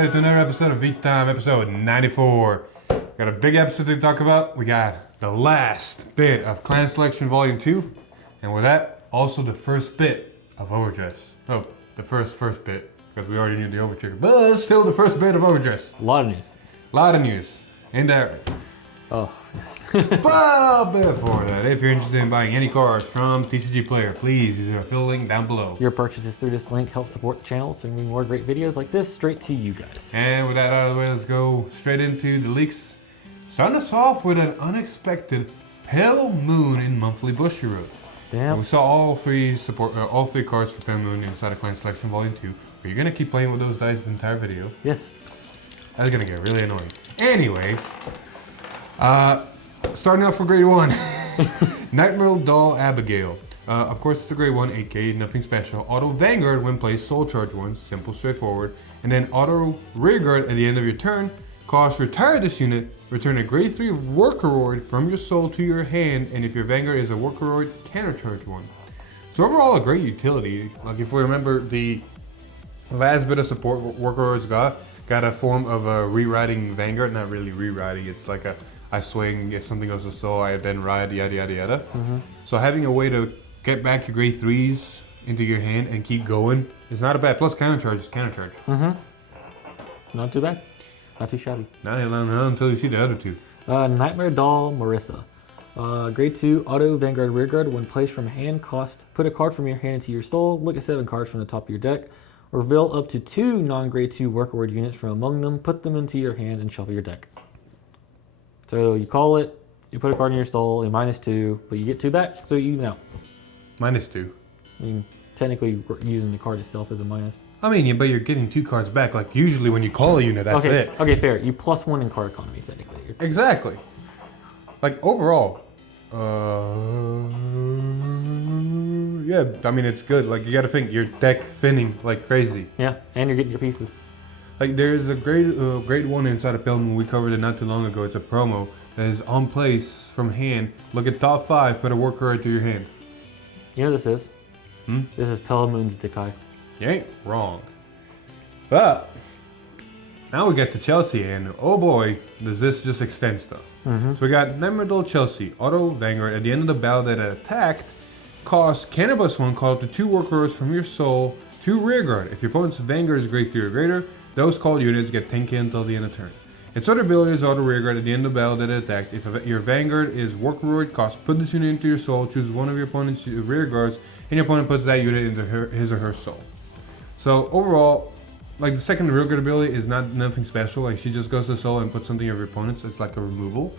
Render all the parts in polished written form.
everybody to another episode of V Time, episode 94. Got a big episode to talk about. We got the last bit of Clan Selection Volume 2, and with that, also the first bit of overdress. Oh, the first bit, because we already knew the overtrigger, but still the first bit of overdress. A lot of news. A lot of news. Ain't that right? Oh, yes. But before that, if you're interested in buying any cards from TCG Player, please use the affiliate link down below. Your purchases through this link help support the channel, sending more great videos like this straight to you guys. And with that out of the way, let's go straight into the leaks. Starting us off with an unexpected Pale Moon in Monthly Bushiroad. Damn. We saw all three cards for Pale Moon inside of Clan Selection Volume 2. Are you gonna keep playing with those dice the entire video? Yes. That's gonna get really annoying. Anyway, starting off for grade 1, Nightmare Doll Abigail. Of course, it's a grade 1, 8K, nothing special. Auto Vanguard when placed, Soul Charge 1, simple, straightforward. And then Auto Rearguard at the end of your turn. Cost retire this unit, return a grade 3 Workoroid from your soul to your hand, and if your Vanguard is a Workoroid, countercharge 1. So overall, a great utility. Like if we remember the last bit of support Workoroids got a form of a rewriting Vanguard, not really rewriting, it's like a I swing, if something goes to soul, I then ride, yada yada yada. So having a way to get back your grade 3s into your hand and keep going is not a bad. Plus countercharge is countercharge. Not too bad. Not too shabby. Not until you see the other two. Nightmare Doll Marissa. Grade 2, Auto Vanguard Rearguard. When placed from hand, cost, put a card from your hand into your soul, look at 7 cards from the top of your deck, reveal up to 2 non-grade 2 Workoroid units from among them, put them into your hand, and shuffle your deck. So you call it, you put a card in your soul, a -2, but you get 2 back, so you even out. -2. I mean, technically using the card itself as a minus. I mean, yeah, but you're getting 2 cards back. Like usually when you call a unit, that's it. Okay, fair. You +1 in card economy, technically. Exactly. Like overall, yeah, I mean it's good. Like you got to think your deck thinning like crazy. Yeah, and you're getting your pieces. Like there's a grade 1 inside of Pale Moon. We covered it not too long ago. It's a promo that is on place from hand. Look at top 5. Put a Workoroid to your hand. You know what this is? This is Pale Moon's Decay. You ain't wrong. But now we get to Chelsea, and oh boy, does this just extend stuff. So we got Nightmare Doll Chelsea, Auto Vanguard. At the end of the battle that it attacked, cost Cannabis 1, call up to 2 Workoroids from your soul to Rearguard. If your opponent's Vanguard is grade 3 or greater, those called units get 10k until the end of turn. Its other ability is Auto Rearguard at the end of the battle that it attacked. If your Vanguard is Workoroid, cost put this unit into your soul, choose one of your opponent's Rearguards, and your opponent puts that unit into his or her soul. So overall, like the second real good ability is nothing special. Like she just goes to soul and puts something of your opponent's. It's like a removal.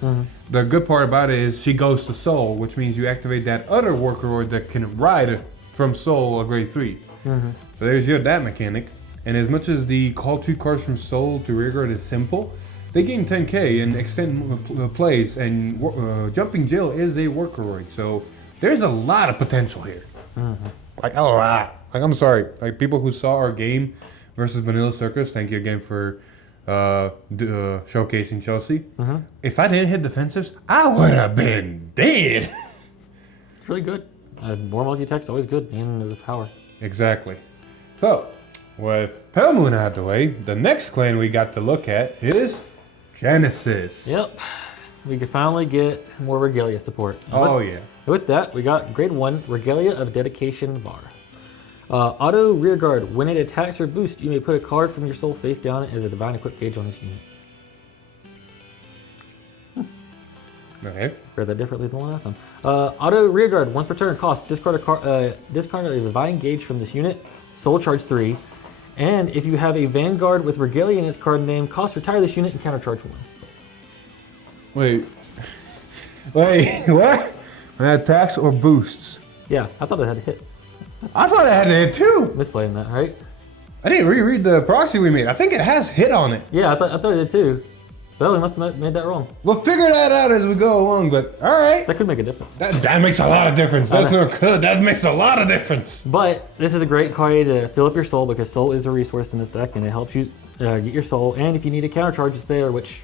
The good part about it is she goes to soul, which means you activate that other Workoroid that can ride from soul a grade 3. So there's your that mechanic. And as much as the call 2 cards from soul to rearguard is simple, they gain 10k and extend plays. And Jumping Jill is a Workoroid, so there's a lot of potential here. Like a lot. Like I'm sorry, like people who saw our game versus Vanilla Circus, thank you again for showcasing Chelsea. If I didn't hit defensives, I would have been dead. It's really good. More multi-tech's always good, and with power. Exactly. So, with Pale Moon out of the way, the next clan we got to look at is Genesis. Yep. We could finally get more Regalia support. Yeah. With that, we got grade 1, Regalia of Dedication Var. Auto Rearguard. When it attacks or boosts, you may put a card from your soul face down as a Divine Equip gauge on this unit. Okay. Read that differently than the last time. Auto Rearguard. Once per turn, cost discard a Divine Gauge from this unit. Soul Charge 3. And if you have a Vanguard with Regalia in its card name, cost retire this unit and countercharge 1. Wait, what? When it attacks or boosts? Yeah, I thought it had to hit. I thought it had to hit too. Misplaying that, right? I didn't reread the proxy we made. I think it has hit on it. Yeah, I thought it did too. Well, we must have made that wrong. We'll figure that out as we go along, but all right. That could make a difference. That makes a lot of difference. That's not good. That makes a lot of difference. But this is a great card to fill up your soul because soul is a resource in this deck and it helps you get your soul. And if you need a countercharge, it's there, which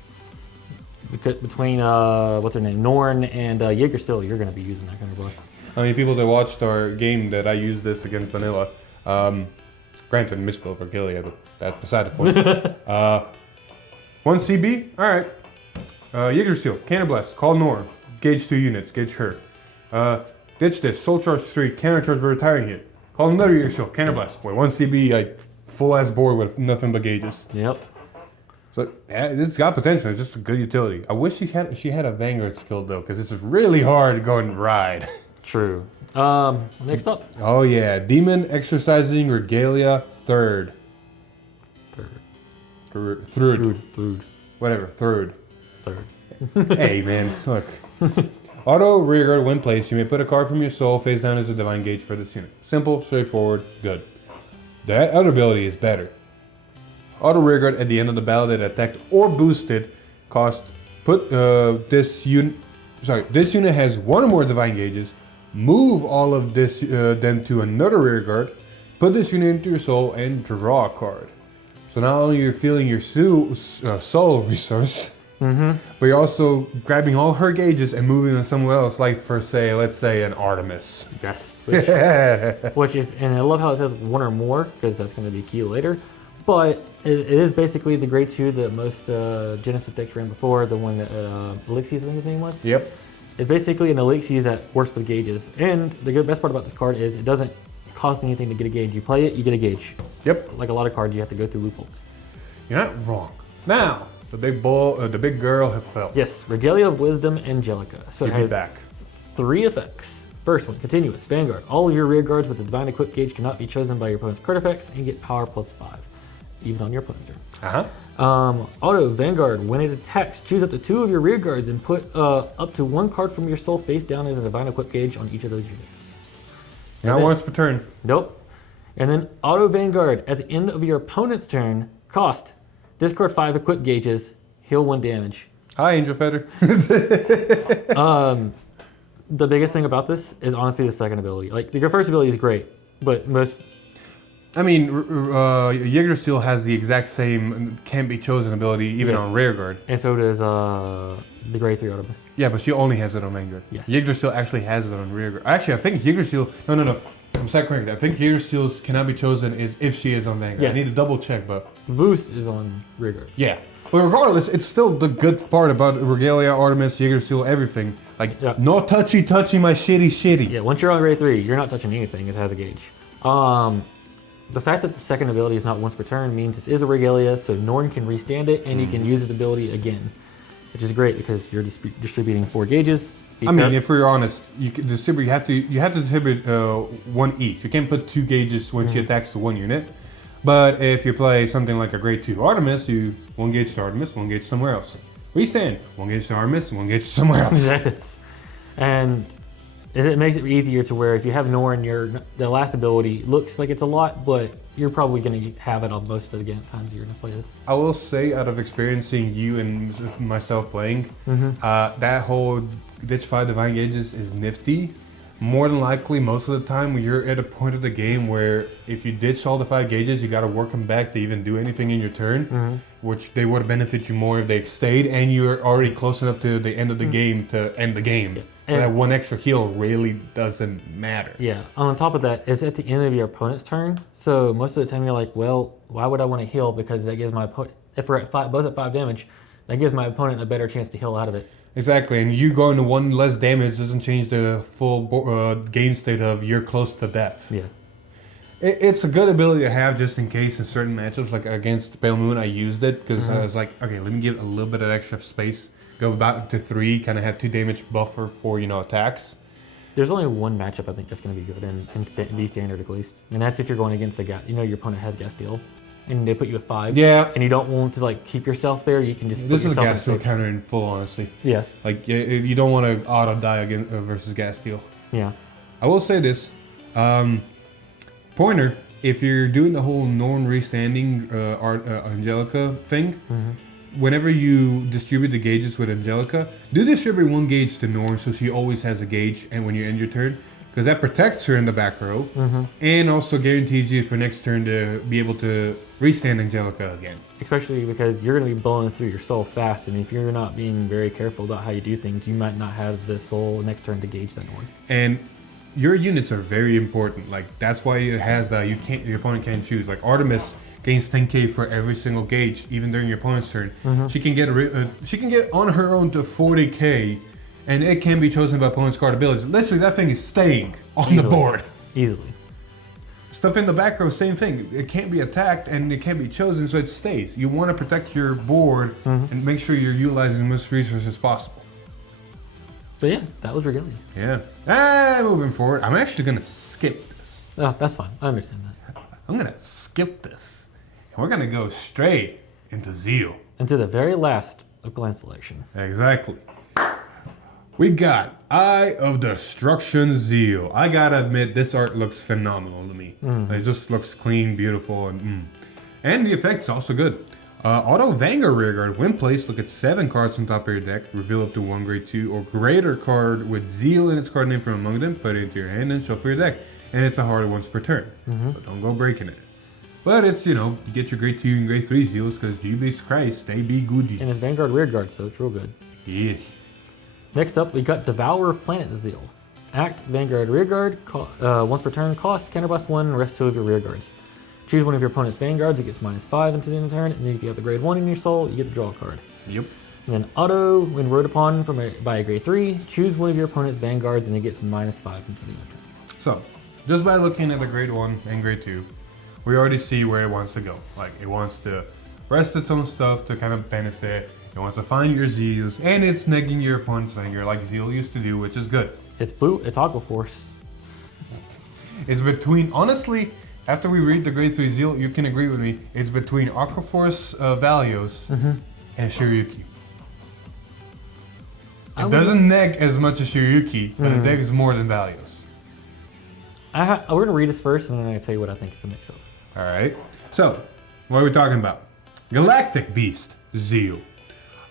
between what's her name, Norn and Jaeger, you're going to be using that kind of buff. I mean, people that watched our game that I used this against Vanilla, Granted, misspell for Gilead, but that's beside the point. 1 CB, all right. Yggdrasil, Cannon Blast, call Norn, gauge 2 units, gauge her. Ditch this, Soul Charge 3, Counter Charge for retiring hit. Call another Yggdrasil, Cannon Blast. Wait, 1 CB, like full ass board with nothing but gauges. Yep. So yeah, it's got potential. It's just a good utility. I wish she had a Vanguard skill though, because this is really hard going ride. True. Next up. Oh yeah, Demon Exercising Regalia third. Whatever, third. Hey man, look. Auto rearguard when placed, you may put a card from your soul face down as a divine gauge for this unit. Simple, straightforward, good. That other ability is better. Auto rearguard at the end of the battle that attacked or boosted cost. This unit has 1 or more divine gauges. Move all of this them to another rearguard. Put this unit into your soul and draw a card. So not only you're feeling your soul resource, but you're also grabbing all her gauges and moving them somewhere else, like for let's say an Artemis. Yes. And I love how it says 1 or more, because that's going to be key later. But it is basically the grade 2 that most Genesis decks ran before, the one that Elixir, I think his name was. Yep. It's basically an Elixir that works with gauges. And the best part about this card is it doesn't cost anything to get a gauge. You play it, you get a gauge. Yep. Like a lot of cards, you have to go through loopholes. You're not wrong. Now, the big girl have fell. Yes, Regalia of Wisdom, Angelica. So it has back. 3 effects. First one, continuous, Vanguard. All of your rear guards with the Divine Equip gauge cannot be chosen by your opponent's card effects and get power +5, even on your opponent's turn. Auto Vanguard, when it attacks, choose up to 2 of your rear guards and put up to 1 card from your soul face down as a Divine Equip gauge on each of those units. Not once per turn. Nope. And then Auto Vanguard, at the end of your opponent's turn, cost, discard 5 equip gauges, heal 1 damage. Hi, Angel Feather. The biggest thing about this is honestly the second ability. Like, your first ability is great, but most... I mean, Yggdrasil has the exact same can't be chosen ability even on rearguard. And so does the grade 3 Artemis. Yeah, but she only has it on Vanguard. Yes. Yggdrasil actually has it on rearguard. Actually, I think Yggdrasil... No. I'm sorry, correct. I think Yggdrasil's cannot be chosen is if she is on Vanguard. Yes. I need to double check, but... The boost is on rearguard. Yeah. But regardless, it's still the good part about Regalia, Artemis, Yggdrasil, everything. Like, no touchy my shitty. Yeah, once you're on grade 3, you're not touching anything. It has a gauge. The fact that the second ability is not once per turn means this is a Regalia, so Norn can restand it, and you can use its ability again, which is great because you're distributing 4 gauges. I mean, if we're honest, you have to distribute 1 each. You can't put 2 gauges when she attacks to 1 unit. But if you play something like a grade 2 Artemis, you 1 gauge to Artemis, 1 gauge somewhere else. Restand, 1 gauge to Artemis, 1 gauge somewhere else. Yes. And it makes it easier to where if you have Norn, the last ability looks like it's a lot, but you're probably going to have it on most of the times you're going to play this. I will say, out of experiencing you and myself playing, that whole ditch 5 divine gauges is nifty. More than likely, most of the time, when you're at a point of the game where if you ditch all the 5 gauges, you got to work them back to even do anything in your turn, which they would benefit you more if they stayed and you're already close enough to the end of the game to end the game. Yeah. So that 1 extra heal really doesn't matter. Yeah. On top of that, it's at the end of your opponent's turn. So most of the time, you're like, well, why would I want to heal? Because that gives my opponent, if we're at both at 5 damage, that gives my opponent a better chance to heal out of it. Exactly, and you going to 1 less damage doesn't change the full game state of you're close to death. Yeah. It's a good ability to have just in case in certain matchups, like against Pale Moon, I used it because I was like, okay, let me give a little bit of extra space, go back to 3, kind of have 2 damage buffer for, attacks. There's only 1 matchup I think that's going to be good in V standard at least, and that's if you're going against your opponent has gas deal. And they put you at 5. Yeah. And you don't want to keep yourself there. You can just. This is a gas steal counter in full, honestly. Yes. Like you don't want to auto die against versus gas steal. Yeah. I will say this, pointer. If you're doing the whole Norn restanding Angelica thing, whenever you distribute the gauges with Angelica, do distribute 1 gauge to Norn so she always has a gauge, and when you end your turn. Because that protects her in the back row, and also guarantees you for next turn to be able to restand Angelica again. Especially because you're going to be blowing through your soul fast, and if you're not being very careful about how you do things, you might not have the soul next turn to gauge that one. And your units are very important. Like that's why it has the your opponent can't choose. Like Artemis gains 10k for every single gauge, even during your opponent's turn. She can get on her own to 40k, and it can be chosen by opponent's card abilities. Literally, that thing is staying on the board. Easily. Stuff in the back row, same thing. It can't be attacked and it can't be chosen, so it stays. You want to protect your board and make sure you're utilizing the most resources possible. But yeah, that was regalia. Yeah. Moving forward, I'm actually gonna skip this. Oh, that's fine. I understand that. I'm gonna skip this. And we're gonna go straight into Zeal. Into the very last of clan selection. Exactly. We got Eye of Destruction Zeal. I gotta admit, this art looks phenomenal to me. It just looks clean, beautiful, and the effect's also good. Auto Vanguard Rearguard. When placed, look at 7 cards from top of your deck. Reveal up to 1 grade 2 or greater card with Zeal in its card name from among them. Put it into your hand and shuffle your deck. And it's a hard once per turn. So don't go breaking it. But it's, you get your grade 2 and grade 3 Zeals because Jesus Christ, they be goody. And it's Vanguard Rearguard, so it's real good. Yeah. Next up, we got Devourer of Planet Zeal. Act Vanguard Rearguard. Once per turn, cost, counterblast 1, rest 2 of your rearguards. Choose one of your opponent's vanguards, it gets -5 until the end of the turn, and then if you have the grade 1 in your soul, you get to draw a card. Yep. And then auto, when rode upon by a grade 3, choose one of your opponent's vanguards and it gets -5 until the end of the turn. So, just by looking at the grade 1 and grade 2, we already see where it wants to go. Like, it wants to rest its own stuff to kind of benefit. It wants to find your Zeals, and it's negging your opponent's Vanguard like Zeal used to do, which is good. It's blue, it's Aqua Force. It's between, honestly, after we read the grade 3 Zeal, you can agree with me, it's between Aqua Force Valios and Shiryuki. It doesn't neg as much as Shiryuki, but it negs more than Valios. We're going to read this first, and then I'm going to tell you what I think it's a mix of. Alright, so, what are we talking about? Galactic Beast Zeal.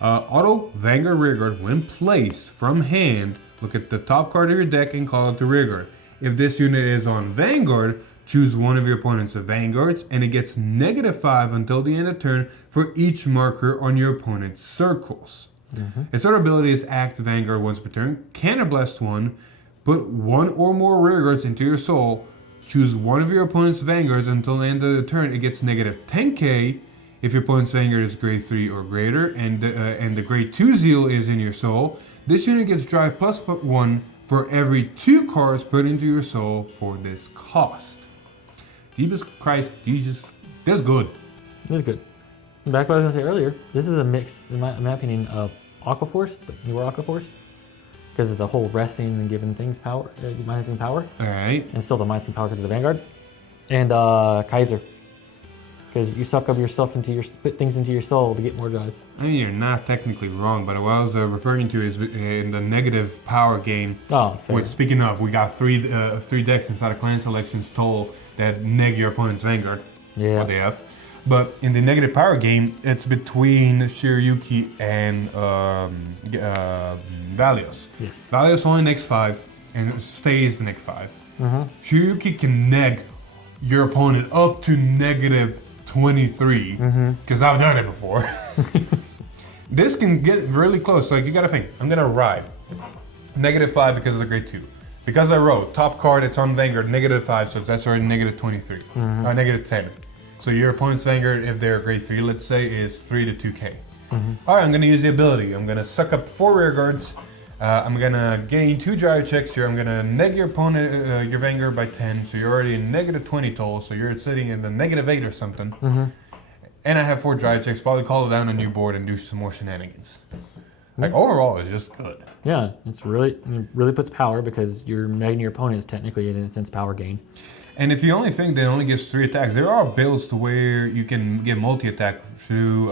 Auto Vanguard Rearguard, when placed from hand, look at the top card of your deck and call it to Rearguard. If this unit is on Vanguard, choose one of your opponent's Vanguards, and it gets -5 until the end of turn for each marker on your opponent's circles. Its other ability is Act Vanguard once per turn, counterblast 1, put 1 or more Rearguards into your soul, choose one of your opponent's Vanguards until the end of the turn, it gets -10k. If your opponent's Vanguard is grade 3 or greater, and the grade 2 Zeal is in your soul, this unit gets drive +1 for every 2 cards put into your soul for this cost. Jesus Christ, that's good. This is good. Back to what I was going to say earlier, this is a mix, in my opinion, of Aqua Force, the newer Aqua Force, because of the whole resting and giving things power, minusing power. Alright. And still the minusing power because of the Vanguard. And Kaiser. Because you suck up yourself put things into your soul to get more drives. I mean, you're not technically wrong, but what I was referring to is in the negative power game. Oh, fair. Which, speaking of, we got three decks inside of Clan Selections toll that neg your opponent's Vanguard. Yeah. What they have. But in the negative power game, it's between Shiryuki and Valios. Yes. Valios only negs 5 and it stays the neg 5. Shiryuki can neg your opponent up to -23, because I've done it before. This can get really close. Like, you gotta think, I'm gonna ride -5 because of the grade 2. Because I wrote top card, it's on Vanguard, -5, so that's already -23, -10. So your opponent's Vanguard, if they're grade 3, let's say, is 3 to 2k. Alright, I'm gonna use the ability. I'm gonna suck up 4 rear guards. I'm gonna gain 2 drive checks here. I'm gonna neg your opponent, your Vanguard by 10, so you're already in -20 total, so you're sitting in the -8 or something. And I have 4 drive checks, probably call it down on your board and do some more shenanigans. Like, overall, it's just good. Yeah, it really puts power because you're negging your opponents technically in a sense power gain. And if you only think that it only gets 3 attacks, there are builds to where you can get multi-attack through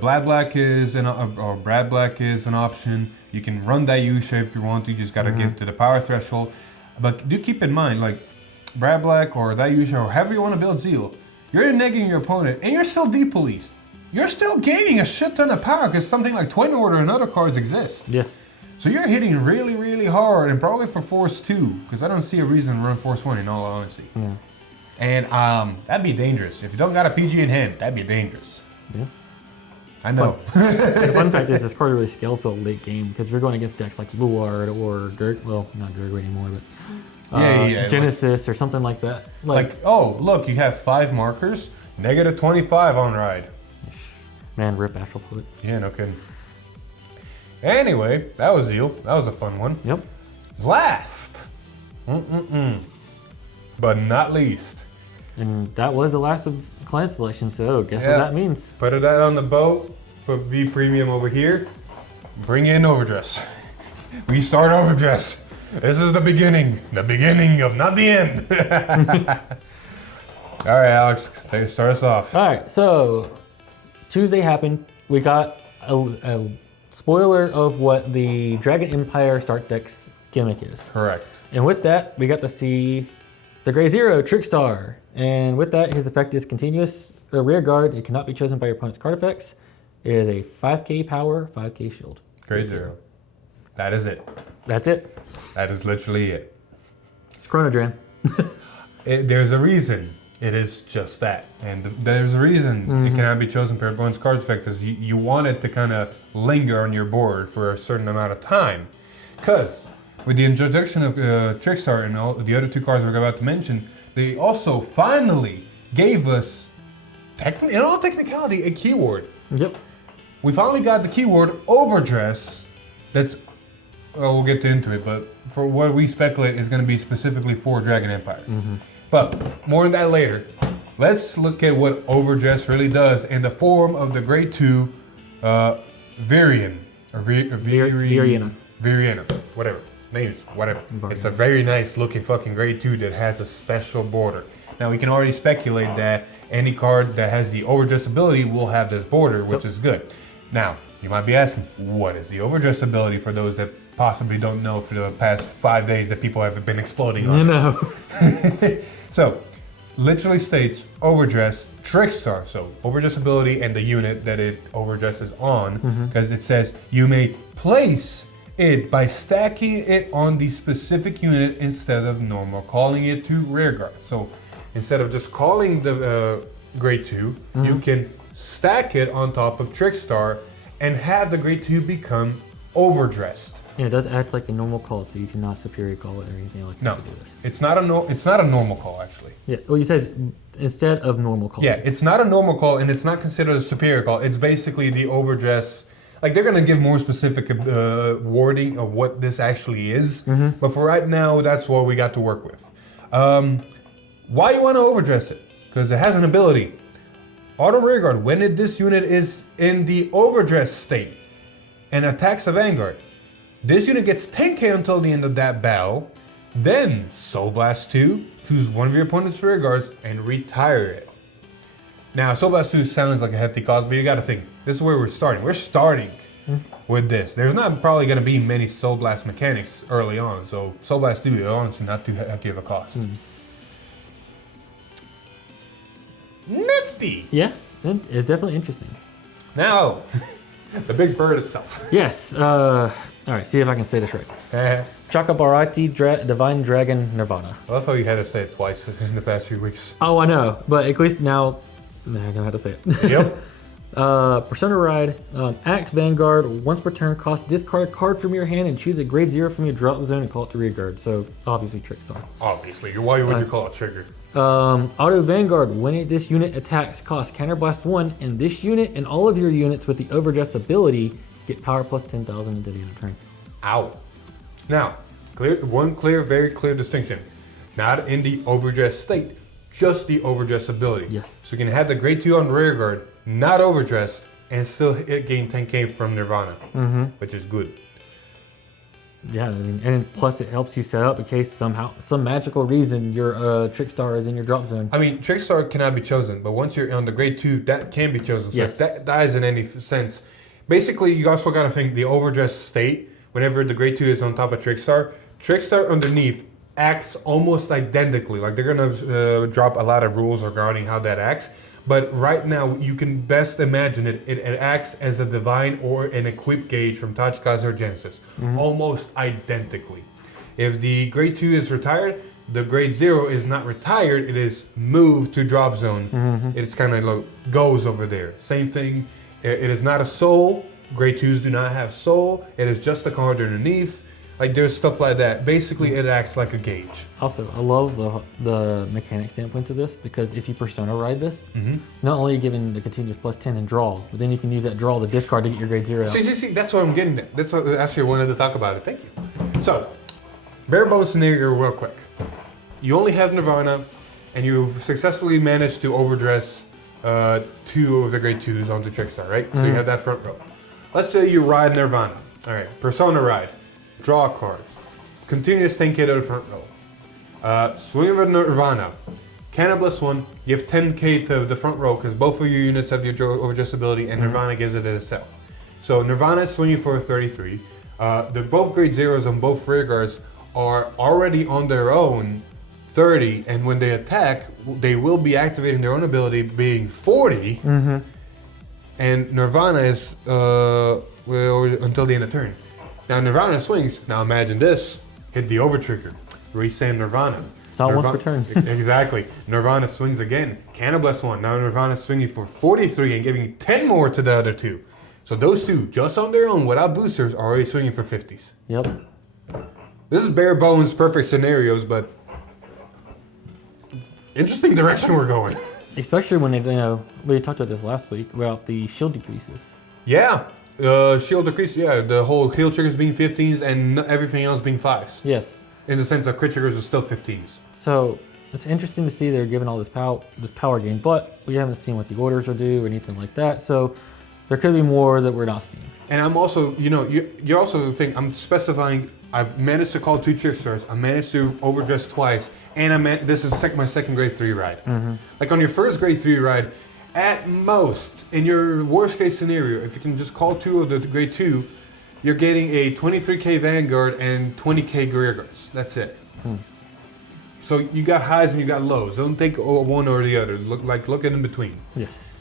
Brad Black is an option. You can run that Yusha if you want to. You just gotta get to the power threshold. But do keep in mind, like Brad Black or that Yusha or however you want to build Zeal, you're negging your opponent and you're still depoliced. You're still gaining a shit ton of power because something like Twin Order and other cards exist. Yes. So you're hitting really, really hard, and probably for Force 2, because I don't see a reason to run Force 1 in all honesty. And that'd be dangerous. If you don't got a PG in hand, that'd be dangerous. Yeah. I know. The fun fact is this card really scales well late game because you're going against decks like Luard or not Gergo anymore, but Genesis or something like that. Like, oh, look, you have 5 markers, negative 25 on ride. Man, rip Astral Poets. Yeah, no kidding. Anyway, that was Zeal. That was a fun one. Yep. Last, but not least. And that was the last of clan selection, so guess what that means. Put it out on the boat, put V Premium over here, bring in overdress. We start overdress. This is the beginning of not the end. All right, Alex, start us off. All right, so Tuesday happened. We got a spoiler of what the Dragon Empire start deck's gimmick is. Correct. And with that, we got to see the Grey Zero, Trickstar. And with that, his effect is continuous rear guard. It cannot be chosen by your opponent's card effects. It is a 5k power, 5k shield. Grey Zero. That is it. That's it. That is literally it. It's Chronodran. There's a reason it is just that. And there's a reason it cannot be chosen by your opponent's card effect because you want it to kind of linger on your board for a certain amount of time. Because with the introduction of Trickstar and all the other 2 cards we're about to mention, they also finally gave us, in all technicality, a keyword. Yep. We finally got the keyword overdress. That's, well, we'll get into it, but for what we speculate is going to be specifically for Dragon Empire. But more on that later. Let's look at what overdress really does in the form of the Grade 2 Varian. Or Variana. Whatever. Names, whatever. It's a very nice looking fucking Grade 2 that has a special border. Now we can already speculate that any card that has the overdress ability will have this border, which is good. Now, you might be asking, what is the overdress ability for those that possibly don't know for the past 5 days that people have been exploding on? No. So, literally states overdress Trickstar. So, overdress ability and the unit that it overdresses on, because it says you may place it by stacking it on the specific unit instead of normal, calling it to rear guard. So instead of just calling the Grade 2, you can stack it on top of Trickstar and have the Grade 2 become overdressed. Yeah, it does act like a normal call, so you cannot superior call it or anything like that to do this. It's not a normal call actually. Yeah, well, he says instead of normal call. Yeah, it's not a normal call and it's not considered a superior call. It's basically the overdress. Like, they're gonna give more specific wording of what this actually is, but for right now, that's what we got to work with. Why you wanna overdress it? Because it has an ability. Auto rearguard, when this unit is in the overdress state and attacks a Vanguard, this unit gets 10k until the end of that battle, then Soul Blast 2, choose one of your opponent's rearguards and retire it. Now, Soul Blast 2 sounds like a hefty cost, but you gotta think, this is where we're starting. We're starting with this. There's not probably gonna be many Soul Blast mechanics early on, so Soul Blast 2 is honestly not too hefty of a cost. Nifty! Yes, it's definitely interesting. Now, the big bird itself. Yes, all right, see if I can say this right. Chakabarati Divine Dragon Nirvana. I love how you had to say it twice in the past few weeks. Oh, I know, but at least now I know how to say it. Yep. Persona Ride, Axe Vanguard, once per turn, discard a card from your hand and choose a Grade 0 from your drop zone and call it to rear guard. So, obviously, Trickstar. Obviously. Why would you call it trigger? Auto Vanguard, when this unit attacks, cost Counterblast 1, and this unit and all of your units with the overdress ability get power plus 10,000 until the end of turn. Ow. Now, very clear distinction. Not in the overdress state, just the overdress ability. Yes. So you can have the Grade 2 on rear guard, not overdressed, and still gain 10k from Nirvana, which is good. Yeah, I mean, and plus it helps you set up in case somehow, some magical reason your Trickstar is in your drop zone. I mean, Trickstar cannot be chosen, but once you're on the Grade 2, that can be chosen. So yes. That dies in any sense. Basically, you also got to think the overdress state, whenever the Grade 2 is on top of Trickstar, Trickstar underneath acts almost identically. Like, they're going to drop a lot of rules regarding how that acts. But right now, you can best imagine it acts as a divine or an equip gauge from Tachikaze or Genesis, almost identically. If the Grade 2 is retired, the Grade 0 is not retired, it is moved to drop zone. It's kind of like goes over there. Same thing It is not a soul. Grade 2s do not have soul. It is just a card underneath. Like there's stuff like that. Basically, it acts like a gauge. Also, I love the mechanic standpoint of this because if you persona ride this, not only are you given the continuous +10 and draw, but then you can use that draw to discard to get your grade 0 out. See, that's what I'm getting at. That's what actually I wanted to talk about it. Thank you. So, bare bones scenario real quick. You only have Nirvana, and you've successfully managed to overdress 2 of the grade 2s onto Trickstar, right? So you have that front row. Let's say you ride Nirvana. All right, persona ride. Draw a card. Continuous 10k to the front row. Swing of a Nirvana. Cannibalist 1, give 10k to the front row because both of your units have the overdress ability and Nirvana gives it itself. So Nirvana is swinging for a 33. They're both grade 0s on both rear guards are already on their own 30, and when they attack, they will be activating their own ability being 40. And Nirvana is until the end of turn. Now Nirvana swings. Now imagine this. Hit the over trigger. Resend Nirvana. It's not once per turn. Exactly. Nirvana swings again. Cannibalist 1. Now Nirvana's swinging for 43 and giving 10 more to the other 2. So those 2, just on their own, without boosters, are already swinging for 50s. Yep. This is bare bones, perfect scenarios, but interesting direction we're going. Especially when we talked about this last week about the shield decreases. Yeah. Shield decrease, yeah, the whole heal triggers being 15s and everything else being 5s. Yes. In the sense that crit triggers are still 15s. So it's interesting to see they're giving all this power gain, but we haven't seen what the orders will do or anything like that. So there could be more that we're not seeing. And I'm also, you also think I'm specifying. I've managed to call 2 Trickstars. I managed to overdress twice, and this is my second grade 3 ride. Like on your first grade 3 ride. At most, in your worst case scenario, if you can just call 2 of the grade 2, you're getting a 23k Vanguard and 20k rear guards. That's it. So you got highs and you got lows. Don't take one or the other. Look at in between. Yes.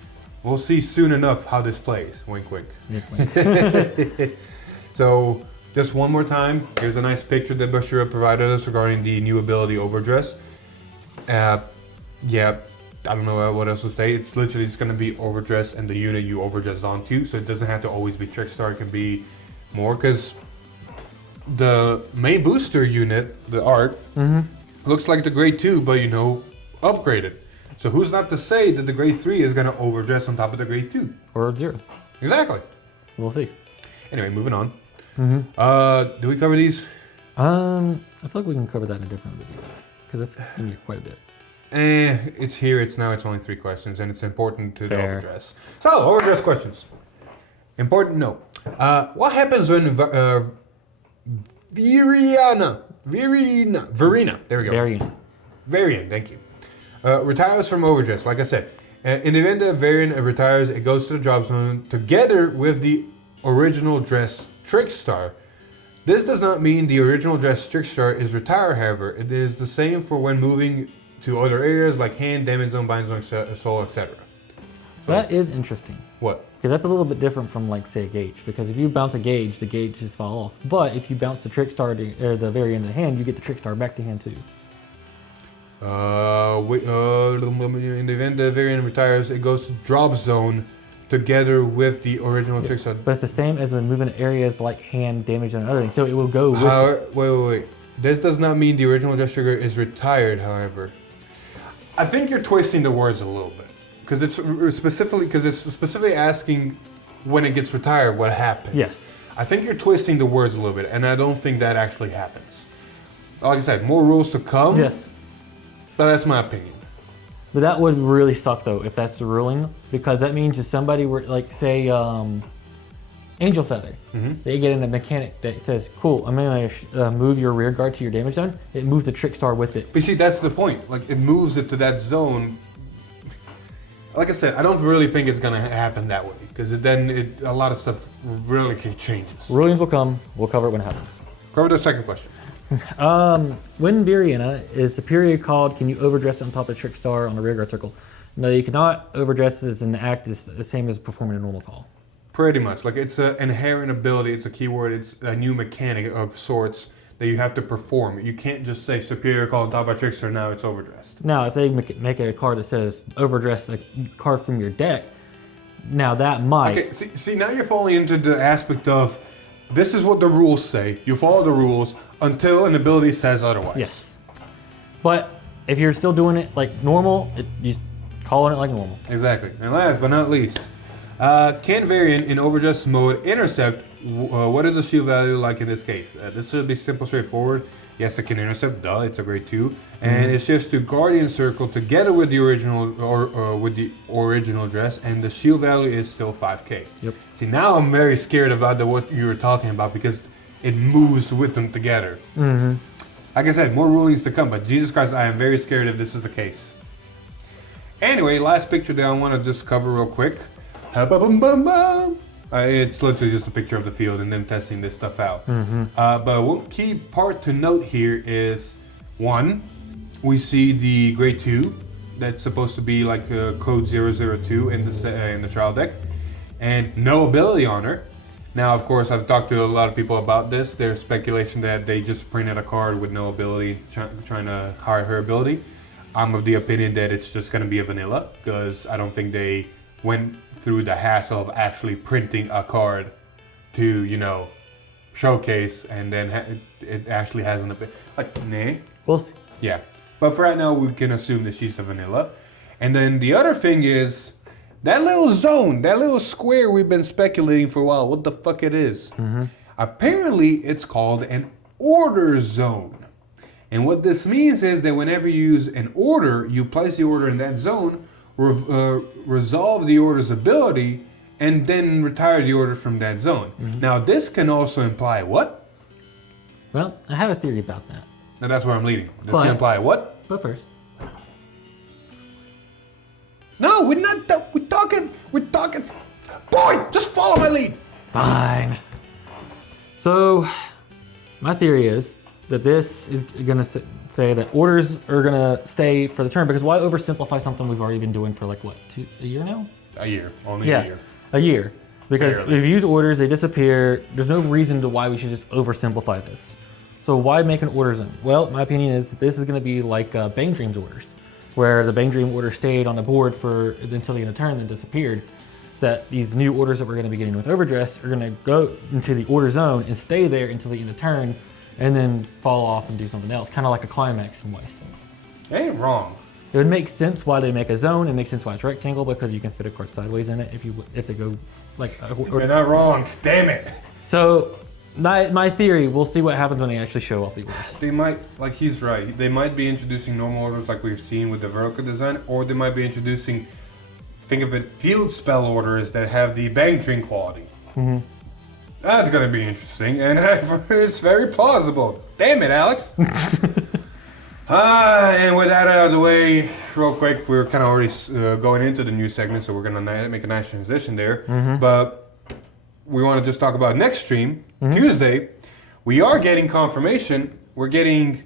We'll see soon enough how this plays. Wink, wink. Wink. So just one more time. Here's a nice picture that Bashira provided us regarding the new ability overdress. Yeah. I don't know what else to say. It's literally just going to be overdress and the unit you overdress onto. So it doesn't have to always be Trickstar. It can be more because the main booster unit, the art, looks like the grade 2, but upgraded. So who's not to say that the grade 3 is going to overdress on top of the grade 2? Or 0. Exactly. We'll see. Anyway, moving on. Do we cover these? I feel like we can cover that in a different video because that's going to be quite a bit. It's here, it's only 3 questions, and it's important to the overdress. So, overdress questions. Important, no. What happens when Verena, there we go. Varian, thank you. Retires from overdress, like I said. In the event that Varian retires, it goes to the drop zone together with the original dress Trickstar. This does not mean the original dress Trickstar is retired, however. It is the same for when moving to other areas like hand, damage zone, bind zone, soul, etc. That is interesting. What? Because that's a little bit different from, like, say, a gauge. Because if you bounce a gauge, the gauge just fall off. But if you bounce the Trickstar or the very end of the hand, you get the Trickstar back to hand too. In the event that Varian retires, it goes to drop zone together with the original Trickstar. But it's the same as when moving to areas like hand, damage, and other things. So it will go with Wait. This does not mean the original dress trigger is retired, however. I think you're twisting the words a little bit. Because it's specifically asking when it gets retired, what happens. Yes. I think you're twisting the words a little bit, and I don't think that actually happens. Like I said, more rules to come. Yes. But that's my opinion. But that would really suck, though, if that's the ruling. Because that means if somebody were, like, say, Angel Feather, they get in a mechanic that says, cool, I'm going to move your rear guard to your damage zone. It moves the Trickstar with it. But see, that's the point. Like, it moves it to that zone. Like I said, I don't really think it's going to happen that way. Because then a lot of stuff really changes. Rulings will come. We'll cover it when it happens. Cover the second question. When Nirvana is superior called, can you overdress it on top of Trickstar on a rear guard circle? No, you cannot. Overdress as an act is the same as performing a normal call. Pretty much. Like, it's an inherent ability. It's a keyword. It's a new mechanic of sorts that you have to perform. You can't just say superior call on top of Trickstar, now it's overdressed. Now, if they make a card that says overdress a card from your deck, Now that might. Okay, see, now you're falling into the aspect of this is what the rules say. You follow the rules until an ability says otherwise. Yes. But if you're still doing it like normal, you just calling it like normal. Exactly. And last but not least, can variant in overdress mode intercept? What is the shield value like in this case? This should be simple, straightforward. Yes, it can intercept. Duh, it's a grade 2, and it shifts to Guardian Circle together with the original or with the original dress, and the shield value is still 5k. Yep. See, now I'm very scared about what you were talking about because it moves with them together. Like I said, more rulings to come, but Jesus Christ, I am very scared if this is the case. Anyway, last picture that I want to just cover real quick. It's literally just a picture of the field and them testing this stuff out. But one key part to note here is, one, we see the grade 2 that's supposed to be like code 002 in the trial deck, and no ability on her. Now, of course, I've talked to a lot of people about this. There's speculation that they just printed a card with no ability, trying to hide her ability. I'm of the opinion that it's just going to be a vanilla, because I don't think they went through the hassle of actually printing a card to, you know, showcase, and then it actually has an ability. Like, nah. We'll see. Yeah. But for right now, we can assume that she's a vanilla. And then the other thing is, that little zone, that little square we've been speculating for a while, what the fuck it is. Apparently, it's called an order zone. And what this means is that whenever you use an order, you place the order in that zone, resolve the order's ability, and then retire the order from that zone. Now, this can also imply what? Well, I have a theory about that. Now, that's where I'm leading. This can imply what? But first. No, we're not. We're talking. Boy, just follow my lead. Fine. So, my theory is that this is going to say that orders are going to stay for the turn, because why oversimplify something we've already been doing for like, what, a year now? A year. Only a year. A year. Because Barely. if you use orders, they disappear. There's no reason to why we should just oversimplify this. So why make an order zone? Well, my opinion is this is going to be like Bang Dream's orders, where the Bang Dream order stayed on the board until the end of turn, then disappeared. That these new orders that we're going to be getting with overdress are going to go into the order zone and stay there until the end of turn, and then fall off and do something else, kind of like a climax in Weiss. They ain't wrong. It would make sense why they make a zone. It makes sense why it's rectangle, because you can fit a card sideways in it if they go like. You're not wrong. Damn it. So my theory, we'll see what happens when they actually show off the orders. They might, like he's right. They might be introducing normal orders like we've seen with the vertical design, or they might be introducing, think of it, field spell orders that have the Bang Dream quality. That's gonna be interesting, and it's very plausible. Damn it, Alex. And with that out of the way, real quick, we're kind of already going into the new segment, so we're gonna make a nice transition there. But we want to just talk about next stream, Tuesday. We are getting confirmation. We're getting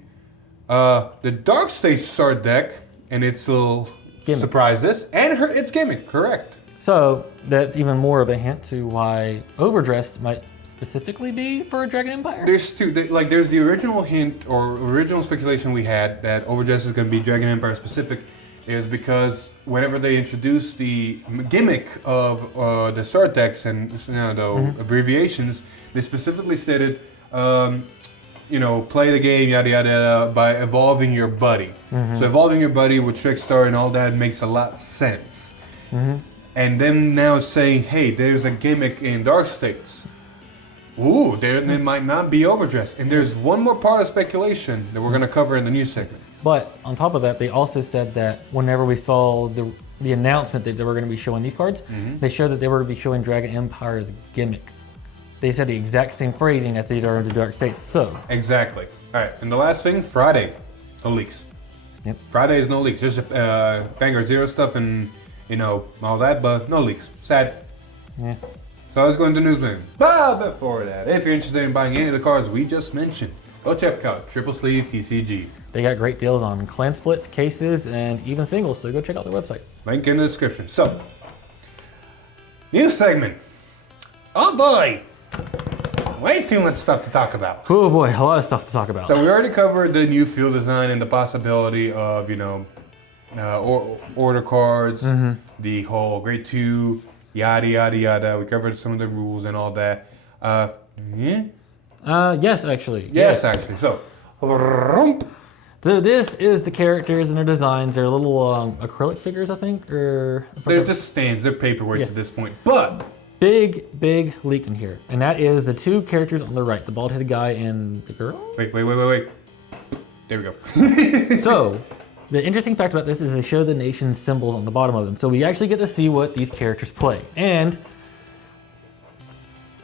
the Dark Stage start deck, and its little surprises, and its gimmick, correct. So that's even more of a hint to why overdress might specifically be for Dragon Empire. There's two, there's the original hint or original speculation we had that overdress is going to be Dragon Empire specific, is because whenever they introduced the gimmick of the start decks and the abbreviations, they specifically stated, play the game, yada yada yada, by evolving your buddy. So evolving your buddy with Trickstar and all that makes a lot of sense. And then now saying, hey, there's a gimmick in Dark States. Ooh, there might not be overdress. And there's one more part of speculation that we're going to cover in the news segment. But on top of that, they also said that whenever we saw the announcement that they were going to be showing these cards, they showed that they were going to be showing Dragon Empire's gimmick. They said the exact same phrasing as they are in the Dark States. So exactly. All right, and the last thing, Friday, no leaks. Yep. Friday is no leaks. Just Vanguard Zero stuff and all that, but no leaks. Sad. Yeah. So let's go into news maybe. But before that, if you're interested in buying any of the cards we just mentioned, go check out Triple Sleeve TCG. They got great deals on clan splits, cases, and even singles, so go check out their website. Link in the description. So, news segment. Oh boy! Way too much stuff to talk about. Oh boy, a lot of stuff to talk about. So we already covered the new field design and the possibility of, order cards, the whole grade 2 yada yada yada. We covered some of the rules and all that. Yeah. Yes, actually. Yes, actually. So, So this is the characters and their designs. They're little acrylic figures, I think, or they're just stands. They're paperweights Yes. at this point. But big leak in here, and that is the two characters on the right, the bald-headed guy and the girl. wait. There we go. So, the interesting fact about this is they show the nation's symbols on the bottom of them. So we actually get to see what these characters play. And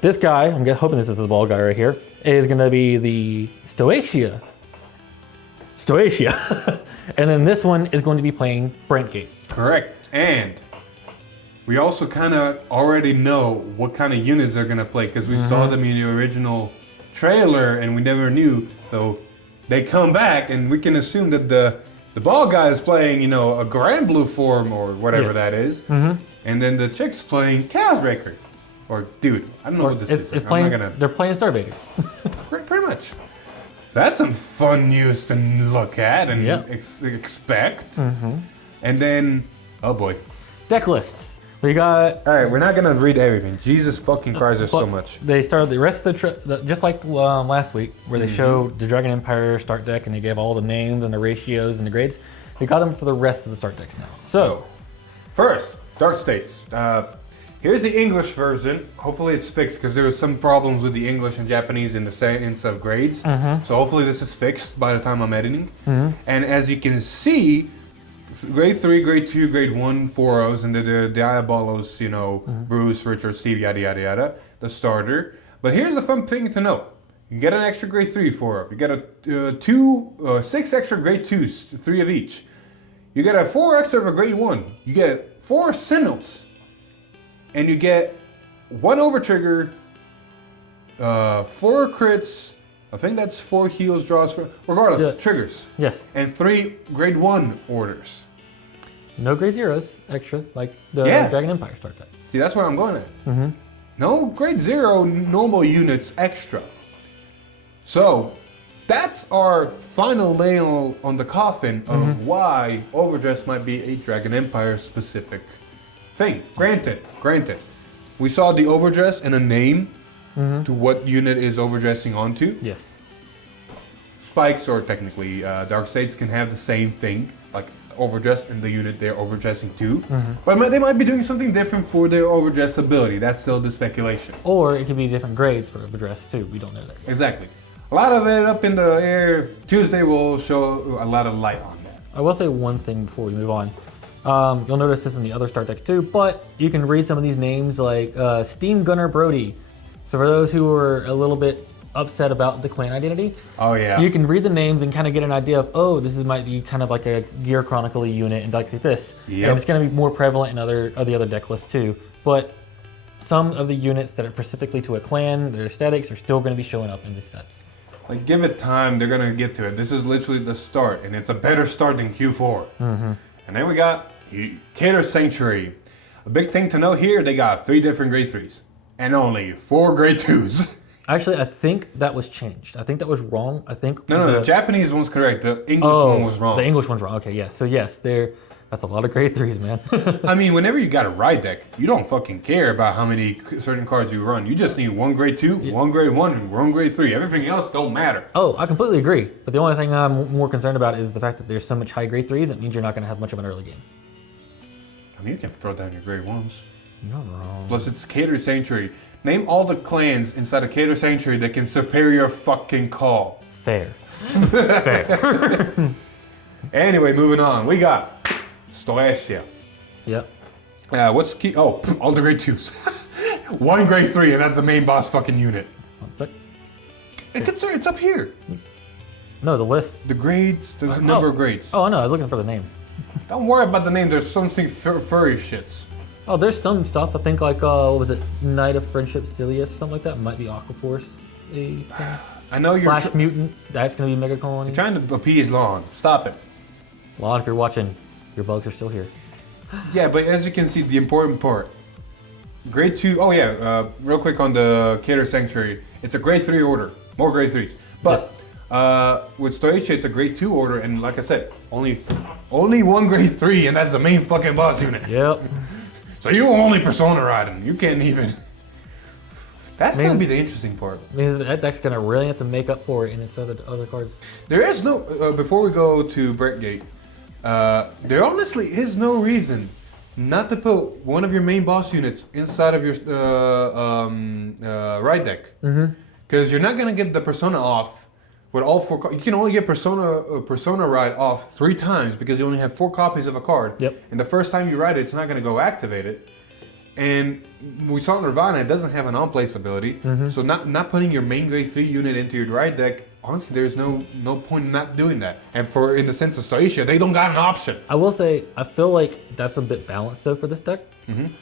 this guy, I'm hoping this is the bald guy right here, is gonna be the Stoatia. And then this one is going to be playing Brentgate. Correct. And we also kind of already know what kind of units they're going to play because we saw them in the original trailer and we never knew. So they come back and we can assume that the ball guy is playing, you know, a Grand Blue form or whatever Yes. that is. And then the chick's playing Chaos Breaker. Or dude, I don't know what this is. It's I'm playing, not gonna... they're playing Starbakers. Pretty much. So that's some fun news to look at and Yep. expect. And then, oh boy. Deck lists. We got. All right, we're not gonna read everything. Jesus fucking Christ, there's so but much. They started the rest of just like last week, where they showed the Dragon Empire start deck and they gave all the names and the ratios and the grades. They got them for the rest of the start decks now. So, First, Dark States. Here's the English version. Hopefully it's fixed because there was some problems with the English and Japanese in the sentence of grades. So hopefully this is fixed by the time I'm editing. And as you can see, grade 3, grade 2, grade 1, 4Os, and the Diabolos, you know, Bruce, Richard, Steve, yada yada yada, the starter. But here's the fun thing to know. You get an extra grade 3 4-of. You get a 6 extra grade 2s, 3 of each. You get a 4 extra of a grade 1. You get 4 Signals. And you get 1 overtrigger, 4 crits, I think that's 4 heals, draws, regardless, triggers. yes, And 3 grade 1 orders. no grade zeros extra, like the Yeah. Dragon Empire start deck. See, that's where I'm going at. No grade 0 normal units extra. So, that's our final nail on the coffin of why overdress might be a Dragon Empire specific thing. Granted. We saw the overdress and a name to what unit is overdressing onto. Yes. Spikes, or technically Dark States, can have the same thing, like overdress and the unit they're overdressing to. But they might be doing something different for their overdress ability. That's still the speculation. Or it could be different grades for overdress too. We don't know that yet. Exactly. A lot of it up in the air. Tuesday will show a lot of light on that. I will say one thing before we move on. You'll notice this in the other start decks too, but you can read some of these names like Steam Gunner Brody. So for those who are a little bit upset about the clan identity, Oh yeah. you can read the names and kind of get an idea of, oh, might be kind of like a Gear Chronicle unit and like this. Yep. And it's going to be more prevalent in the other deck lists too. But some of the units that are specifically to a clan, their aesthetics are still going to be showing up in these sets. Like, give it time. They're gonna get to it. This is literally the start, and it's a better start than Q4. And then we got Cater Sanctuary. A big thing to know here: they got 3 different grade 3s and only 4 grade 2s. Actually, I think that was changed. I think that was wrong. I think No, the Japanese one's correct. The English one was wrong. The English one's wrong. Okay, yes. So yes, that's a lot of grade 3s, man. I mean, whenever you got a ride deck, you don't fucking care about how many certain cards you run. You just need 1 grade 2, 1 grade 1, and 1 grade 3. Everything else don't matter. Oh, I completely agree. But the only thing I'm more concerned about is the fact that there's so much high grade 3s. It means you're not going to have much of an early game. I mean, you can throw down your grade 1s. You're not wrong. Plus, it's Cater Sanctuary. Name all the clans inside of Cater Sanctuary that can superior fucking call. Fair. Fair. Anyway, moving on. We got Stoatia. Yep. What's key? Oh, all the grade 2s. 1 grade 3, and that's the main boss fucking unit. 1 sec. It's up here. No, the list. The grades, the number of grades. Oh, no, I was looking for the names. Don't worry about the names. There's something furry shits. Oh, there's some stuff. I think like, what was it? Knight of Friendship Silius or something like that. Might be Aquaforce. I know you're Slash Mutant. That's going to be Mega Colony. trying to appease Lon. Stop it. Lon, if you're watching, your bugs are still here. Yeah, but as you can see, the important part. Grade 2, oh yeah, real quick on the Cater Sanctuary. It's a grade 3 order. More grade 3s. But with Stoatia, it's a grade 2 order, and like I said, only 1 grade 3, and that's the main fucking boss unit. Yep. So you only Persona riding. You can't even. That's gonna be the interesting part. Means that deck's gonna really have to make up for it in its other cards. There is no. Before we go to Brettgate, there honestly is no reason not to put one of your main boss units inside of your ride deck. Because you're not gonna get the Persona off with all 4. You can only get Persona ride off 3 times because you only have 4 copies of a card. Yep. And the first time you ride it, it's not gonna go activate it. And we saw Nirvana, it doesn't have an on-place ability. So not putting your main grade 3 unit into your ride deck, honestly, there's no point in not doing that. And in the sense of Stoicia, they don't got an option. I will say, I feel like that's a bit balanced though for this deck.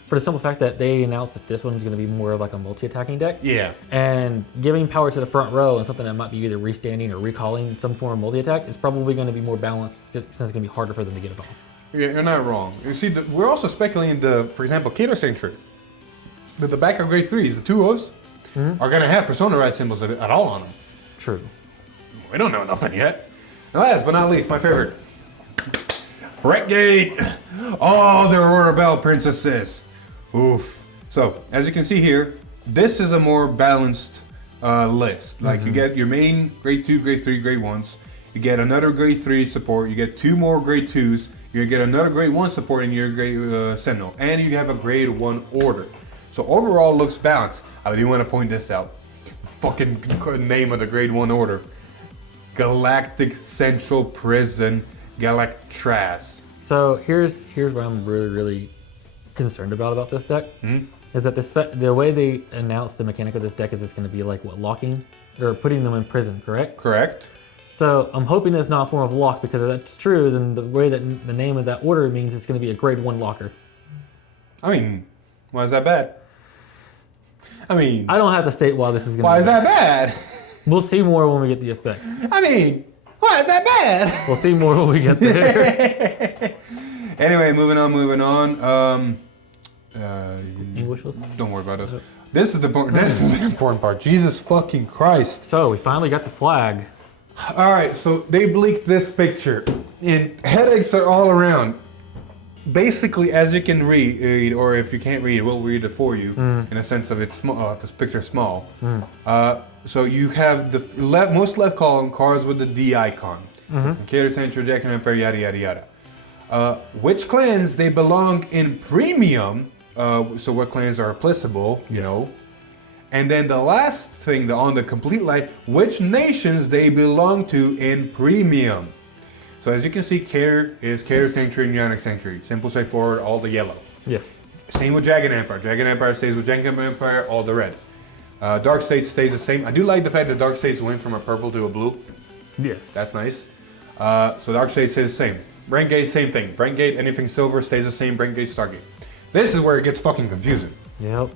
For the simple fact that they announced that this one's going to be more of like a multi-attacking deck. Yeah. And giving power to the front row and something that might be either restanding or recalling some form of multi-attack is probably going to be more balanced since it's going to be harder for them to get it off. Yeah, you're not wrong. You see, we're also speculating for example, Cater Sanctuary. The back of grade 3s, the 2-ofs, are going to have Persona ride symbols at all on them. True. We don't know nothing yet. And last but not least, my favorite. Brettgate! Oh, the Aurora Bell Princesses. Oof. So, as you can see here, this is a more balanced list. Like, you get your main grade 2, grade 3, grade 1s. You get another grade 3 support. You get 2 more grade 2s. You get another grade 1 support in your grade Sentinel. And you have a grade 1 order. So, overall, looks balanced. I do want to point this out. Fucking name of the grade 1 order. Galactic Central Prison Galactraz. So here's what I'm really concerned about this deck. Is that the way they announced the mechanic of this deck is it's going to be like what, locking or putting them in prison, correct? Correct. So I'm hoping it's not a form of lock, because if that's true, then the way that the name of that order means it's going to be a grade 1 locker. I mean, why is that bad? I mean, I don't have to state why this is going to. Why is that bad? We'll see more when we get the effects. I mean, why is that bad? We'll see more when we get there. Anyway, moving on. English list? Don't worry about this. This is the important part. Jesus fucking Christ. So we finally got the flag. All right, so they leaked this picture, and headaches are all around. Basically, as you can read, or if you can't read, we'll read it for you. In a sense of it's small. This picture is small. So you have the most left column cards with the D icon. From Cater Sanctuary, Jack and Empire, yada yada yada. Which clans they belong in premium? So what clans are applicable? You know. And then the last thing, on the complete light, which nations they belong to in premium. So as you can see, Cater is Cater Sanctuary and Ionic Sanctuary. Simple, straightforward, all the yellow. Yes. Same with Jagged Empire. Jagged Empire stays with Jagged Empire, all the red. Dark States stays the same. I do like the fact that Dark States went from a purple to a blue. Yes. That's nice. So Dark States stays the same. Brent Gate, same thing. Brent Gate, anything silver stays the same. Brent Gate, Stargate. This is where it gets fucking confusing. Yep.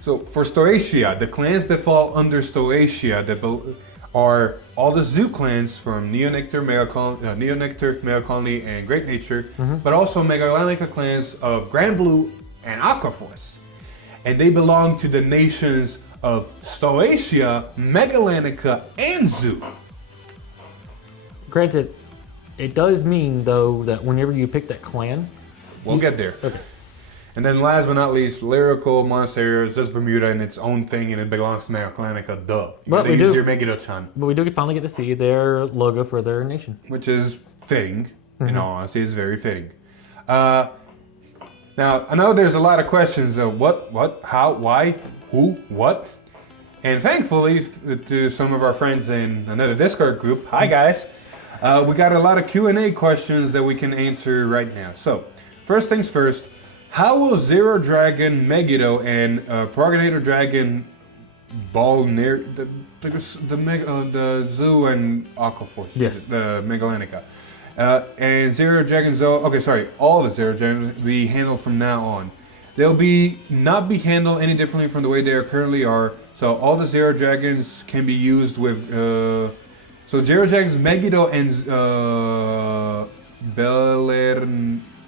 So for Stoicia, the clans that fall under Stoicia are all the zoo clans from Neonectar, Mega Colony, and Great Nature, but also Megalanica clans of Grand Blue and Aquaforce. And they belong to the nations of Stoicia, Megalanica, and Zoo. Granted, it does mean, though, that whenever you pick that clan... We'll get there. Okay. And then last but not least, Lyrical Monastery is just Bermuda in its own thing, and it belongs to Megalanica, duh. But we use do. your Megiddo-chan. But we do finally get to see their logo for their nation. Which is fitting. In all honesty, it's very fitting. Now, I know there's a lot of questions of what, how, why, who, what. And thankfully, to some of our friends in another Discord group, hi guys, we got a lot of Q&A questions that we can answer right now. So, first things first, how will Zero Dragon, Megiddo, and Progenitor Dragon ball near the Zoo and Aquaforce? Yes. The Megalanica. And Zero Dragon Zoo, all the Zero Dragons be handled from now on. They'll not be handled any differently from the way they currently are. So all the Zero Dragons can be used with, so Zero Dragons, Megiddo, and Belair,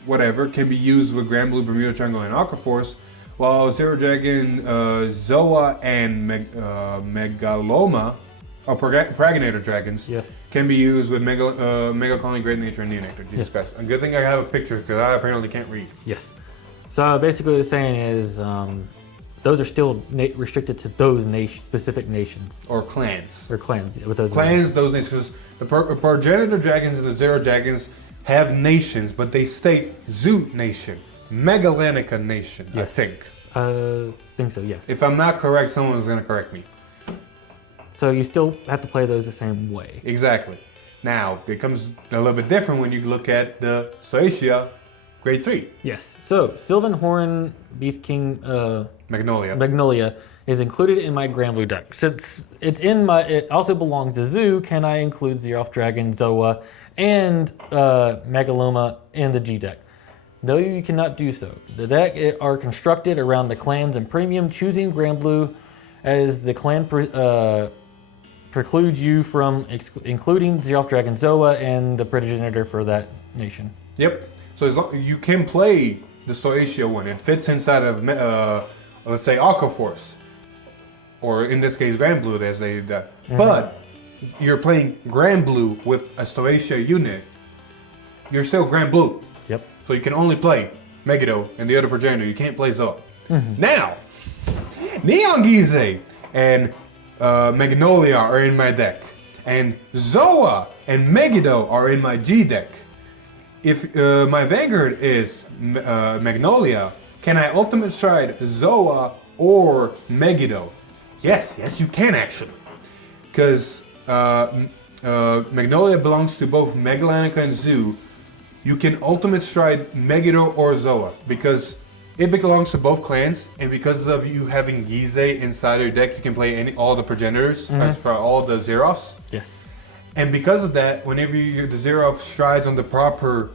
whatever, can be used with Grand Blue, Bermuda Triangle, and Aquaforce, while Zero Dragon, Zoa, and Megaloma, or Progenitor Dragons, can be used with Mega Colony, Great Nature, and Neonectar. Jesus Christ. A good thing I have a picture, because I apparently can't read. Yes. So basically, what it's saying is those are still restricted to those specific nations Or clans. or clans with those Clans, those nations, because the progenitor dragons and the zero dragons have nations, but they state Zoot Nation, Megalanica Nation, Yes. I think. Think so. Yes. If I'm not correct, someone's going to correct me. So you still have to play those the same way. Exactly. Now, it becomes a little bit different when you look at the Stoatia Grade 3. Yes. So Sylvan Horn Beast King Magnolia. is included in my Grand Blue deck. Since it also belongs to Zoo, can I include Xeroth Dragon, Zoa, and Megaloma in the G deck? No, you cannot do so. The deck are constructed around the clans and premium. Choosing Grand Blue as the clan precludes you from including Xeroth Dragon, Zoa, and the progenitor for that nation. Yep. So as long, you can play the Stoatia one. It fits inside of, let's say, Aquaforce. Or in this case, Grand Blue, as they do. But you're playing Grand Blue with a Stoatia unit. You're still Grand Blue. Yep. So you can only play Megiddo and the other progenitor. You can't play Zoa. Now, Neon Gize and Magnolia are in my deck. And Zoa and Megiddo are in my G deck. If my Vanguard is Magnolia, can I Ultimate Stride Zoa or Megiddo? Yes, you can actually. Because Magnolia belongs to both Megalanica and Zoo. You can Ultimate Stride Megiddo or Zoa because it belongs to both clans, and because of you having Gize inside your deck, you can play all the progenitors, all the Xeroths. Yes. And because of that, whenever the Xeroth strides on the proper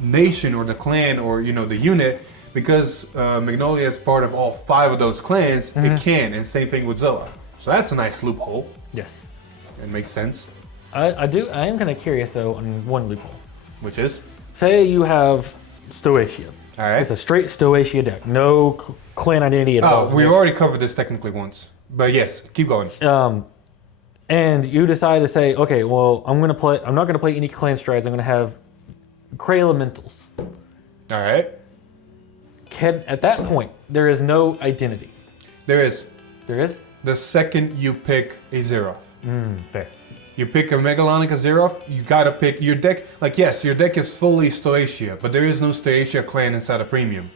nation or the clan or the unit, because Magnolia is part of all 5 of those clans, it can, and same thing with Zoa. So that's a nice loophole. Yes. It makes sense. I am kind of curious though on one loophole. Which is? Say you have Stoatia. All right. It's a straight Stoatia deck. No clan identity at all. Oh, we already covered this technically once. But yes, keep going. And you decide to say, okay, well, I'm not gonna play any clan strides. I'm gonna have Cray Elementals. All right. At that point, there is no identity. There is. There is? The second you pick a Xeroth. Fair. You pick a Megalonica Xeroth, you gotta pick your deck. Like, yes, your deck is fully Stoatia, but there is no Stoatia clan inside of Premium.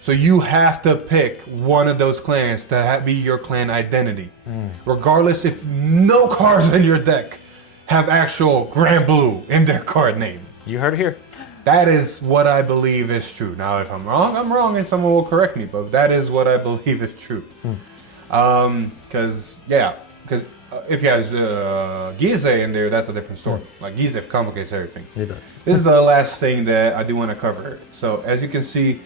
So you have to pick one of those clans to be your clan identity. Regardless if no cards in your deck have actual Grand Blue in their card name. You heard it here. That is what I believe is true. Now, if I'm wrong and someone will correct me, but that is what I believe is true. Because if you have Gize in there, that's a different story. Like, Gize complicates everything. It does. This is the last thing that I do want to cover. So, as you can see,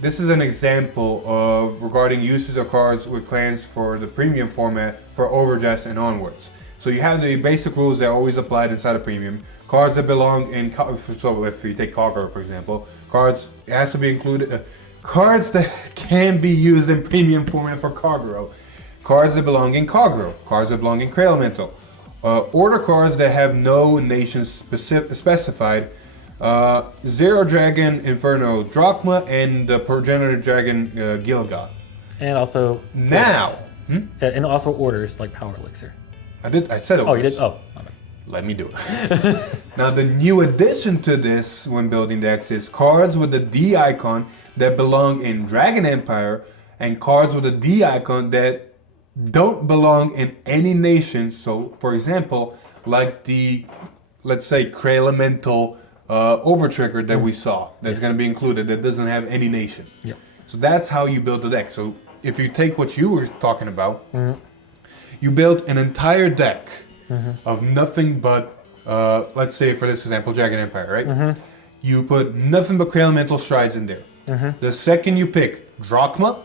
this is an example of regarding uses of cards with clans for the premium format for overDress and onwards. So you have the basic rules that are always applied inside of premium. Cards that belong in, so if you take Kagura for example, cards, it has to be included, cards that can be used in premium format for Kagura. Cards that belong in Kagura, cards that belong in Cray Elemental. Order cards that have no nations specified. Zero Dragon Inferno Drachma and the Progenitor Dragon Gilgad. And also Now, and also orders like Power Elixir. I said it. Oh, you did? Oh, my bad. Let me do it. Now, the new addition to this when building decks is cards with the D icon that belong in Dragon Empire and cards with the D icon that don't belong in any nation. So, for example, like the, let's say, Cray Elemental Overtrigger that we saw that's going to be included that doesn't have any nation. Yeah. So that's how you build the deck. So if you take what you were talking about, you build an entire deck of nothing but, let's say for this example, Dragon Empire, right? You put nothing but Cray Elemental Strides in there. The second you pick Drachma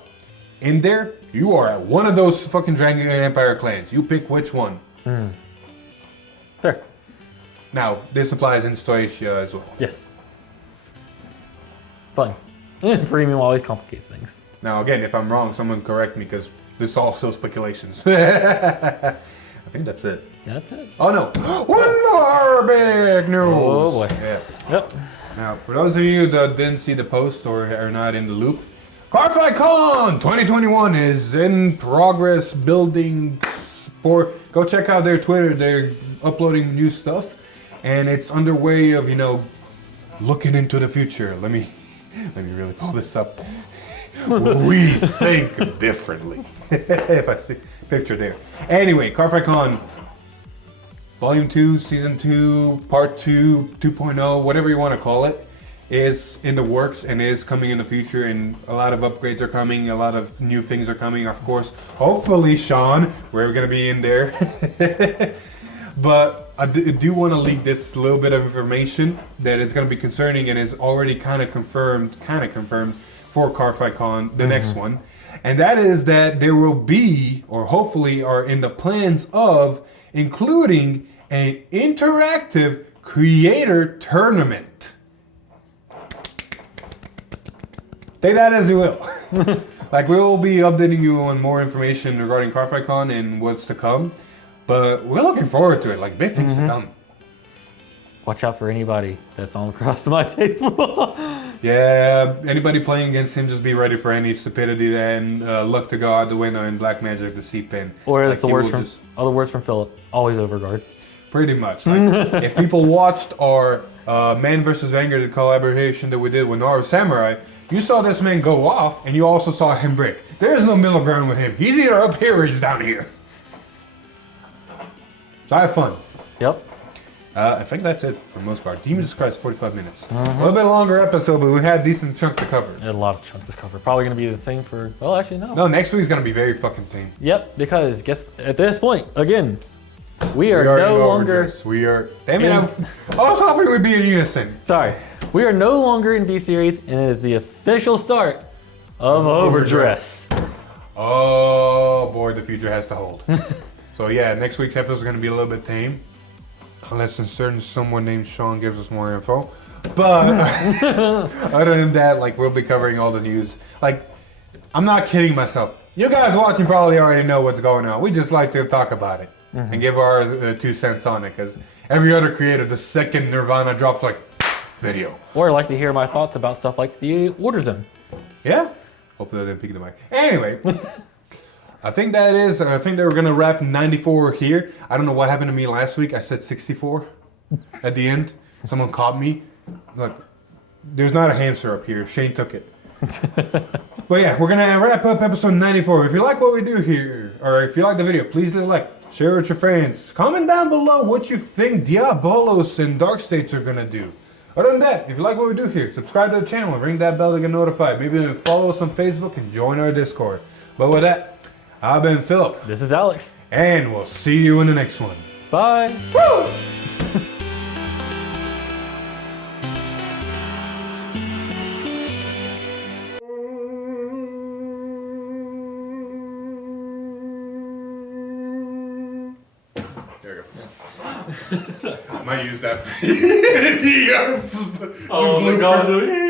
in there, you are at one of those fucking Dragon Empire clans. You pick which one. Fair. Now, this applies in Stoatia as well. Yes. Fun. Premium always complicates things. Now, again, if I'm wrong, someone correct me because this is also speculations. I think that's it. That's it. Oh no! One more big news! Oh boy. Yeah. Yep. Now, for those of you that didn't see the post or are not in the loop, CARDFIGHT CON 2021 is in progress, building sport. Go check out their Twitter. They're uploading new stuff, and it's underway of, you know, looking into the future. Let me really pull this up. We think differently. If I see picture there. Anyway, CARDFIGHT CON Volume 2, Season 2, Part 2, 2.0, whatever you want to call it, is in the works and is coming in the future, and a lot of upgrades are coming, a lot of new things are coming, of course. Hopefully, Sean, we're going to be in there. But I do want to leak this little bit of information that is going to be concerning and is already kind of confirmed for CARDFIGHT CON, the next one. And that is that there will be, or hopefully are in the plans of, including an interactive creator tournament. Take that as you will. Like, we'll be updating you on more information regarding CARDFIGHT CON and what's to come. But we're looking forward to it, like big things to come. Watch out for anybody that's on across my table. Yeah, anybody playing against him, just be ready for any stupidity and luck to go out the window and black magic to seep in. Or as Like, other words from Philip, always overguard. Pretty much. Like, if people watched our Man vs. Vanguard collaboration that we did with Naru Samurai, you saw this man go off and you also saw him break. There is no middle ground with him. He's either up here or he's down here. So I have fun. Yep. I think that's it for the most part. Demon's Christ, 45 minutes. A little bit longer episode, but we had a decent chunk to cover. A lot of chunks to cover. Probably going to be the same for... Well, actually, no. No, next week's going to be very fucking tame. Yep, because guess at this point, again, we are no longer... We are... Damn it, I was hoping we'd be in unison. Sorry. We are no longer in B-Series, and it is the official start of overdress. Oh, boy, the future has to hold. So yeah, next week's episode is going to be a little bit tame. Unless someone named Sean gives us more info. But other than that, like, we'll be covering all the news. Like, I'm not kidding myself. You guys watching probably already know what's going on. We just like to talk about it and give our 2 cents on it, because every other creator, the second Nirvana drops, like, video. Or like to hear my thoughts about stuff like the Order Zone. Yeah? Hopefully I didn't peek the mic. Anyway. I think that we're going to wrap 94 here. I don't know what happened to me last week. I said 64 at the end. Someone caught me. Look, there's not a hamster up here. Shane took it. But yeah, we're going to wrap up episode 94. If you like what we do here, or if you like the video, please leave a like. Share it with your friends. Comment down below what you think Diabolos and Dark States are going to do. Other than that, if you like what we do here, subscribe to the channel. Ring that bell to get notified. Maybe even follow us on Facebook and join our Discord. But with that, I've been Philip. This is Alex. And we'll see you in the next one. Bye. Woo! There we go. I might use that. Oh my god.